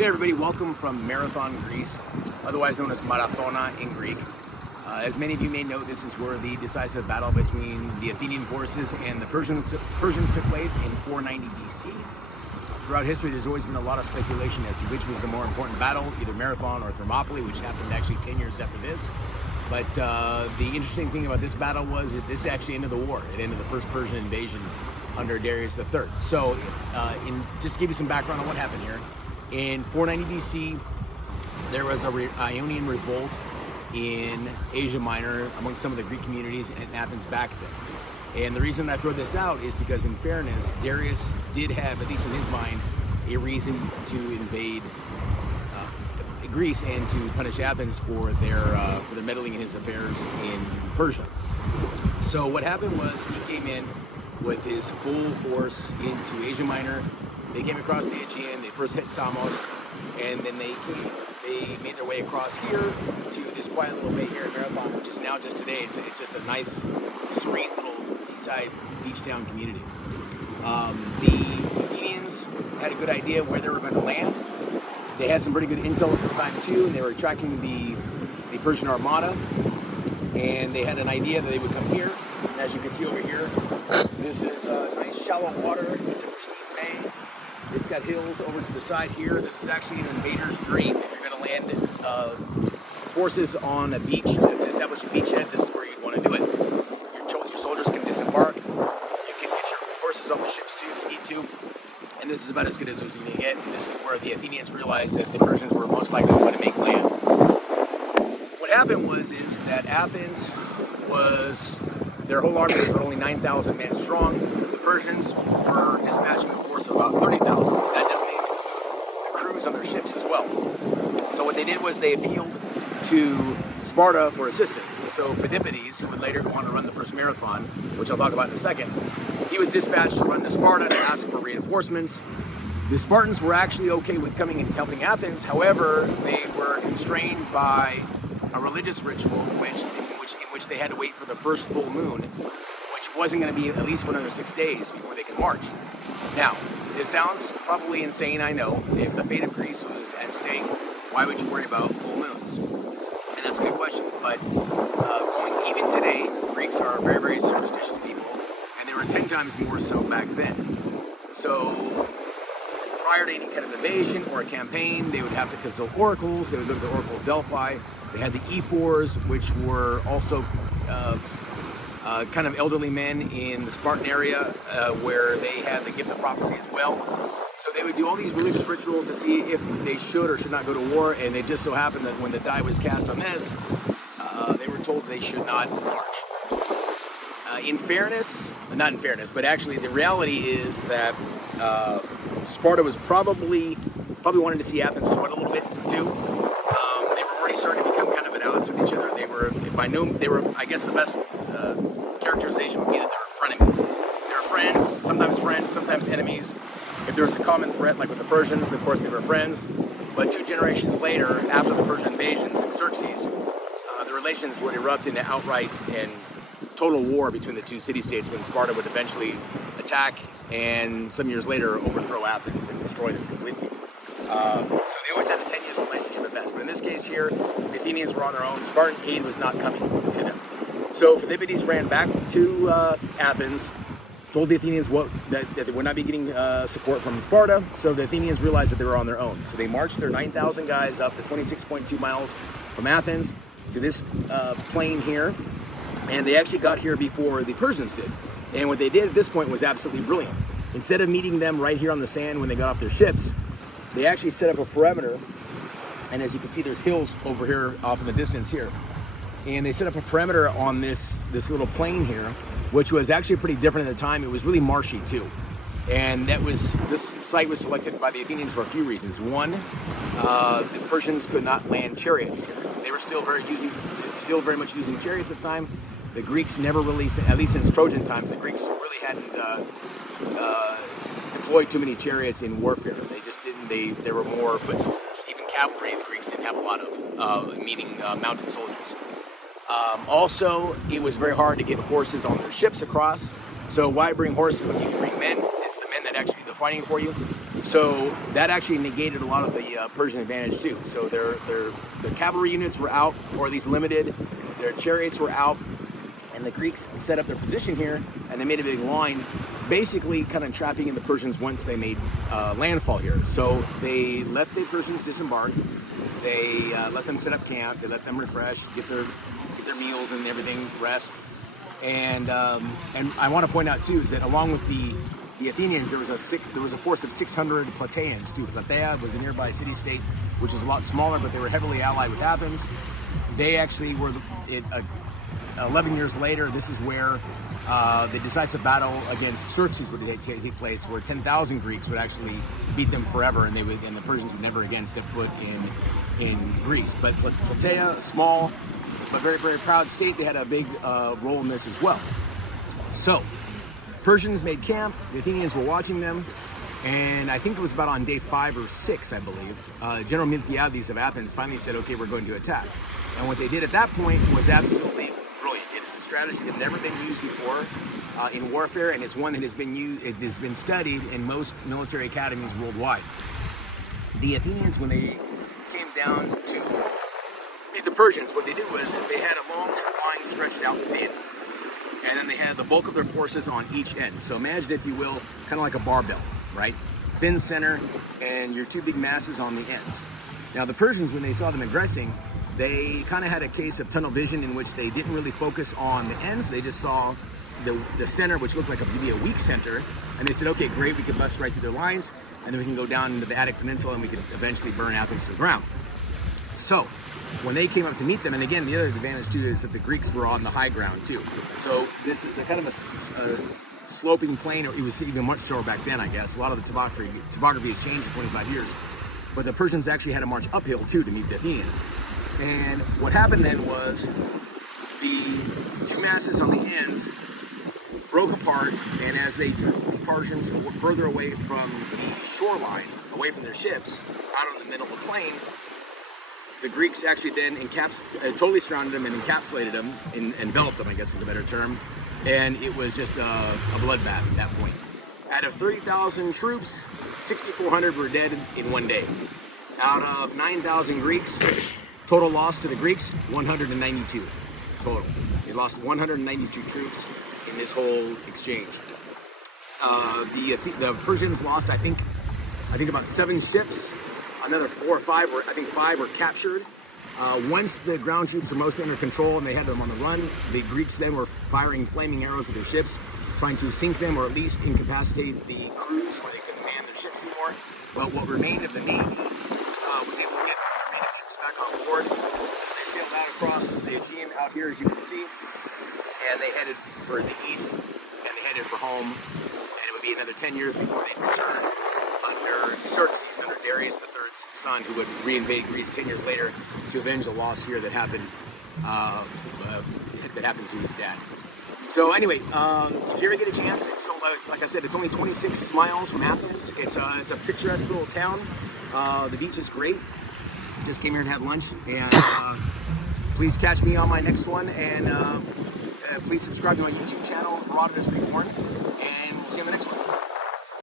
Hey everybody, welcome from Marathon, Greece, otherwise known as Marathona in Greek. As many of you may know, this is where the decisive battle between the Athenian forces and the Persians took place in 490 BC. Throughout history, there's always been a lot of speculation as to which was the more important battle, either Marathon or Thermopylae, which happened actually 10 years after this. But the interesting thing about this battle was that this actually ended the war. It ended the first Persian invasion under Darius III. So, just to give you some background on what happened here, in 490 BC, there was a Ionian revolt in Asia Minor amongst some of the Greek communities in Athens back then. And the reason I throw this out is because, in fairness, Darius did have, at least in his mind, a reason to invade Greece and to punish Athens for their meddling in his affairs in Persia. So what happened was he came in with his full force into Asia Minor. They came across the Aegean, they first hit Samos, and then they made their way across here to this quiet little bay here in Marathon, which is now just today, it's just a nice, serene little seaside beach town community. The Athenians had a good idea where they were going to land. They had some pretty good intel at the time too, and they were tracking the Persian Armada, and they had an idea that they would come here. And as you can see over here, this is nice shallow water. It's a pristine bay. It's got hills over to the side here. This is actually an invader's dream. If you're going to land forces on a beach to establish a beachhead, this is where you'd want to do it. Your soldiers can disembark. You can get your horses on the ships too if you need to. And this is about as good as it's going to get. This is where the Athenians realized that the Persians were most likely going to make land. What happened was that Athens their whole army was about only 9,000 men strong. The Persians were dispatching a force of about 30,000. That doesn't include the crews on their ships as well. So what they did was they appealed to Sparta for assistance. So Phidippides, who would later go on to run the first marathon, which I'll talk about in a second, he was dispatched to run to Sparta to ask for reinforcements. The Spartans were actually okay with coming and helping Athens. However, they were constrained by a religious ritual in which they had to wait for the first full moon, which wasn't going to be at least for another 6 days before they could march. Now, this sounds probably insane, I know. If the fate of Greece was at stake, why would you worry about full moons? And that's a good question. But even today, Greeks are very, very superstitious people, and they were 10 times more so back then. So prior to any kind of invasion or a campaign, they would have to consult oracles. They would look at the Oracle of Delphi. They had the ephors, which were also kind of elderly men in the Spartan area where they had the gift of prophecy as well. So they would do all these religious rituals to see if they should or should not go to war, and it just so happened that when the die was cast on this, they were told they should not march. Not in fairness, but actually the reality is that Sparta was probably wanted to see Athens sweat a little bit too. They were already starting to become kind of at odds with each other. I guess the best characterization would be that they were frenemies. They were friends, sometimes enemies. If there was a common threat, like with the Persians, of course they were friends. But 2 generations later, after the Persian invasions and Xerxes, the relations would erupt into outright and total war between the 2 city-states when Sparta would eventually attack and some years later overthrow Athens and destroy them completely. So they always had a tenuous relationship at best. But in this case here, the Athenians were on their own. Spartan aid was not coming to them. So Phidippides ran back to Athens, told the Athenians that they would not be getting support from Sparta. So the Athenians realized that they were on their own. So they marched their 9,000 guys up the 26.2 miles from Athens to this plain here. And they actually got here before the Persians did. And what they did at this point was absolutely brilliant. Instead of meeting them right here on the sand when they got off their ships, they actually set up a perimeter. And as you can see, there's hills over here off in the distance here. And they set up a perimeter on this little plain here, which was actually pretty different at the time. It was really marshy too. And this site was selected by the Athenians for a few reasons. One, the Persians could not land chariots here. They were still very much using chariots at the time. The Greeks never really, at least since Trojan times, the Greeks really hadn't deployed too many chariots in warfare. They just didn't. They were more foot soldiers. Even cavalry, the Greeks didn't have a lot of, meaning mounted soldiers. Also, it was very hard to get horses on their ships across. So why bring horses when you can bring men? It's the men that actually do the fighting for you. So that actually negated a lot of the Persian advantage too. So their cavalry units were out, or at least limited. Their chariots were out, and the Greeks set up their position here, and they made a big line, basically kind of trapping in the Persians once they made landfall here. So they let the Persians disembark. They let them set up camp. They let them refresh, get their meals and everything, rest. And I want to point out too is that along with the Athenians, there was a force of 600 Plataeans too. Plataea was a nearby city-state, which was a lot smaller, but they were heavily allied with Athens. They actually were 11 years later. This is where the decisive battle against Xerxes would take place, where 10,000 Greeks would actually beat them forever, and the Persians would never again step foot in Greece. But Plataea, small but very, very proud state, they had a big role in this as well. So Persians made camp. The Athenians were watching them, and I think it was about on day 5 or 6, I believe, General Miltiades of Athens finally said, okay, we're going to attack. And what they did at that point was absolutely brilliant. It's a strategy that's never been used before in warfare, and it's one that has been studied in most military academies worldwide. The Athenians, when they came down to meet the Persians, what they did was they had a long line stretched out thin, and then they had the bulk of their forces on each end. So imagine, if you will, kind of like a barbell, right? Thin center and your two big masses on the ends. Now the Persians, when they saw them aggressing, they kind of had a case of tunnel vision in which they didn't really focus on the ends. They just saw the center, which looked like maybe a weak center, and they said, okay, great, we can bust right through their lines, and then we can go down into the Attic Peninsula and we could eventually burn Athens to the ground. So when they came up to meet them, and again, the other advantage too is that the Greeks were on the high ground too. So this is a kind of a sloping plain, or it was even much shorter back then, I guess. A lot of the topography has changed in 25 years. But the Persians actually had to march uphill too to meet the Athenians. And what happened then was the two masses on the ends broke apart, and as they drew the Persians further away from the shoreline, away from their ships, out in the middle of the plain, the Greeks actually then totally surrounded them and encapsulated them, enveloped them, I guess is the better term, and it was just a bloodbath at that point. Out of 30,000 troops, 6,400 were dead in one day. Out of 9,000 Greeks, total loss to the Greeks, 192 total. They lost 192 troops in this whole exchange. The Persians lost, I think about 7 ships. Another 4 or 5 were, I think 5 were captured. Once the ground troops were mostly under control and they had them on the run, the Greeks then were firing flaming arrows at their ships, trying to sink them or at least incapacitate the crews where they couldn't man their ships anymore. But what remained of the Navy was able to get the remaining troops back on board. They sailed out across the Aegean out here, as you can see, and they headed for the east, and they headed for home, and it would be another 10 years before they'd return under Xerxes, under Darius III's son, who would reinvade Greece 10 years later to avenge a loss here that happened to his dad. So anyway, if you ever get a chance, it's like I said, it's only 26 miles from Athens. It's a picturesque little town. The beach is great. Just came here and had lunch, and please catch me on my next one, and please subscribe to my YouTube channel, Herodotus Reborn, and we'll see you on the next one.